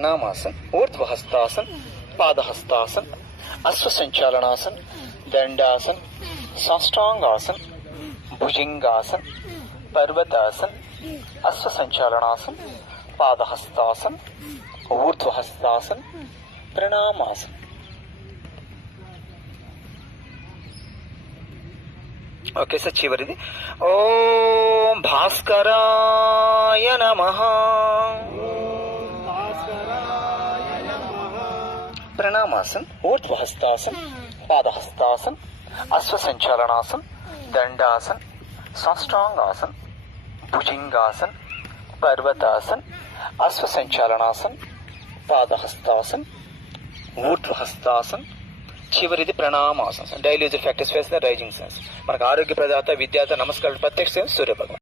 ప్రణామాసన్, ఊర్ధ్వహస్తాసన్, Padahastasan, అశ్వసంచాలనాసన్, దండాసన్, సాష్టాంగాసన్, bhujangasan, పర్వతాసన్, అశ్వసంచాలనాసన్, Padahastasan, ఊర్ధ్వహస్తాసన్, ప్రణామాసన్. Okay sir, చివరిది ఓం భాస్కరాయ నమః. ప్రణామాసన్, ఊర్ధ్వహస్తాసన్, పాదహస్తాసన్, అశ్వసంచాలనాసన్, దండాసన్, సాష్టాంగాసన్, భుజంగాసన్, పర్వతాసన్, అశ్వసంచాలనాసన్, పాదహస్తాసన్, ఊర్ధ్వహస్తాసన్, చివరిది ప్రణామాసన్. డైలీ యూజ్ ప్రాక్టీస్ చేసిన రైజింగ్ సెన్స్. మనకు ఆరోగ్య ప్రదాత, విద్యాత, నమస్కారం, ప్రత్యక్ష సూర్య భగవాన్.